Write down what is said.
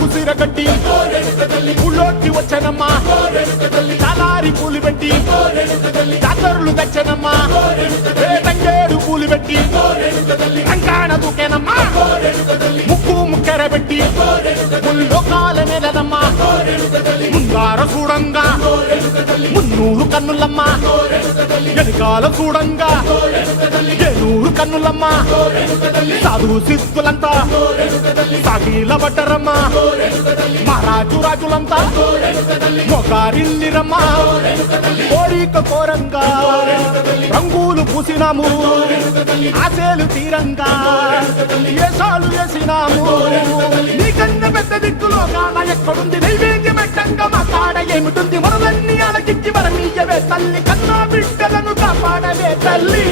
కుసిరగట్టి ఊళ్ళోకి వచ్చనమ్మా తలారి పూలు పెట్టి జాతరులు తెచ్చనమ్మా తంగేడు పూలు పెట్టి రంగాణ దూకేనమ్మా ముక్కు ముక్కెర పెట్టి ముల్లోకాల నెలనమ్మా ముంగార చూడంగా మున్నూరు కన్నులమ్మా వెనుకాల చూడంగా ఏనూరు కన్నులమ్మా సాధు సిద్ధులంతా సాగిల పడ్డరమ్మా మహారాజు రాజులంతా మొగారిల్లిరమ్మా కోరిక కోరంగా రంగులు పూసినాము ఆశలు తీరంగా ఏసాలు వేసినాము నీకన్నా పెద్ద దిక్కులో కాన ఎక్కడుంది నైవేద్యం పెట్టంగా మా కాడ ఏమిటుంది మనలన్నీ అలకిచ్చి వరమీయవే తల్లి కన్నా బిడ్డలను కాపాడవే తల్లి